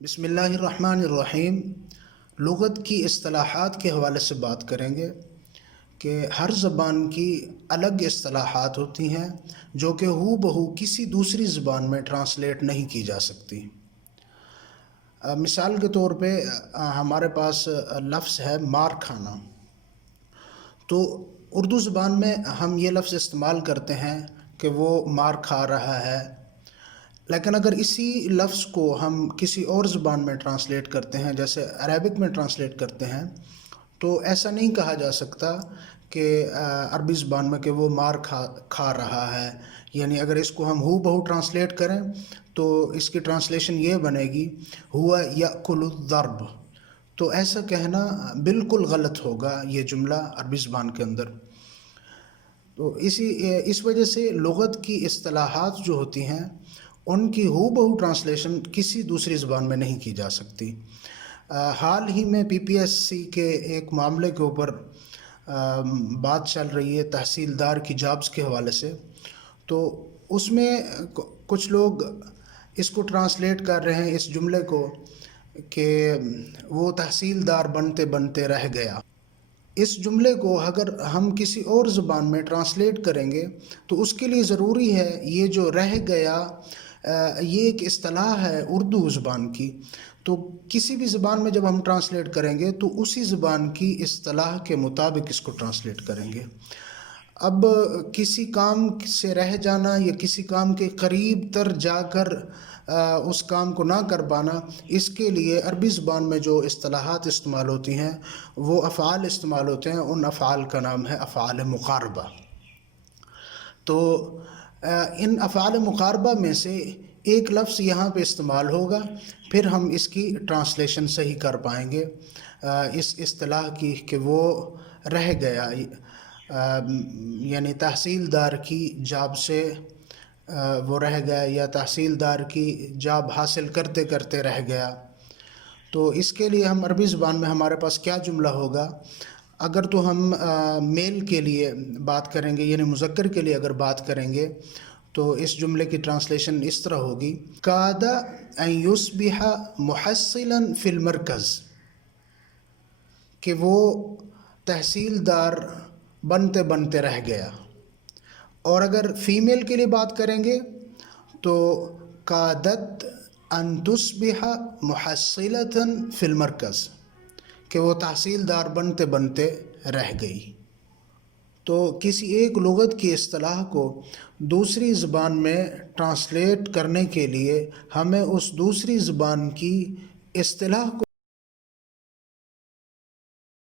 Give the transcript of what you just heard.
بسم اللہ الرحمن الرحیم۔ لغت کی اصطلاحات کے حوالے سے بات کریں گے کہ ہر زبان کی الگ اصطلاحات ہوتی ہیں جو کہ ہو بہو کسی دوسری زبان میں ٹرانسلیٹ نہیں کی جا سکتی۔ مثال کے طور پہ ہمارے پاس لفظ ہے مار کھانا، تو اردو زبان میں ہم یہ لفظ استعمال کرتے ہیں کہ وہ مار کھا رہا ہے، لیکن اگر اسی لفظ کو ہم کسی اور زبان میں ٹرانسلیٹ کرتے ہیں، جیسے عربک میں ٹرانسلیٹ کرتے ہیں، تو ایسا نہیں کہا جا سکتا کہ عربی زبان میں کہ وہ مار کھا رہا ہے۔ یعنی اگر اس کو ہم ہو بہو ٹرانسلیٹ کریں تو اس کی ٹرانسلیشن یہ بنے گی ہوا یأکل الضرب، تو ایسا کہنا بالکل غلط ہوگا یہ جملہ عربی زبان کے اندر۔ تو اس وجہ سے لغت کی اصطلاحات جو ہوتی ہیں ان کی ہو بہو ٹرانسلیشن کسی دوسری زبان میں نہیں کی جا سکتی۔ حال ہی میں PPSC کے ایک معاملے کے اوپر بات چل رہی ہے تحصیلدار کی جابز کے حوالے سے، تو اس میں کچھ لوگ اس کو ٹرانسلیٹ کر رہے ہیں اس جملے کو کہ وہ تحصیلدار بنتے بنتے رہ گیا۔ اس جملے کو اگر ہم کسی اور زبان میں ٹرانسلیٹ کریں گے تو اس کے لیے ضروری ہے یہ جو رہ گیا یہ ایک اصطلاح ہے اردو زبان کی، تو کسی بھی زبان میں جب ہم ٹرانسلیٹ کریں گے تو اسی زبان کی اصطلاح کے مطابق اس کو ٹرانسلیٹ کریں گے۔ اب کسی کام سے رہ جانا یا کسی کام کے قریب تر جا کر اس کام کو نہ کر پانا، اس کے لیے عربی زبان میں جو اصطلاحات استعمال ہوتی ہیں وہ افعال استعمال ہوتے ہیں، ان افعال کا نام ہے افعال مقاربہ۔ تو ان افعال مقاربہ میں سے ایک لفظ یہاں پہ استعمال ہوگا، پھر ہم اس کی ٹرانسلیشن صحیح کر پائیں گے اس اصطلاح کی کہ وہ رہ گیا، یعنی تحصیلدار کی جاب سے وہ رہ گیا یا تحصیلدار کی جاب حاصل کرتے کرتے رہ گیا۔ تو اس کے لیے ہم عربی زبان میں ہمارے پاس کیا جملہ ہوگا؟ اگر تو ہم میل کے لیے بات کریں گے، یعنی مذکر کے لیے اگر بات کریں گے تو اس جملے کی ٹرانسلیشن اس طرح ہوگی کاد ان یصبح محصلا فی المرکز، کہ وہ تحصیلدار بنتے بنتے رہ گیا۔ اور اگر فیمیل کے لیے بات کریں گے تو کادت ان تصبح محصلۃ فی المرکز، کہ وہ تحصیلدار بنتے بنتے رہ گئی۔ تو کسی ایک لغت کی اصطلاح کو دوسری زبان میں ٹرانسلیٹ کرنے کے لیے ہمیں اس دوسری زبان کی اصطلاح کو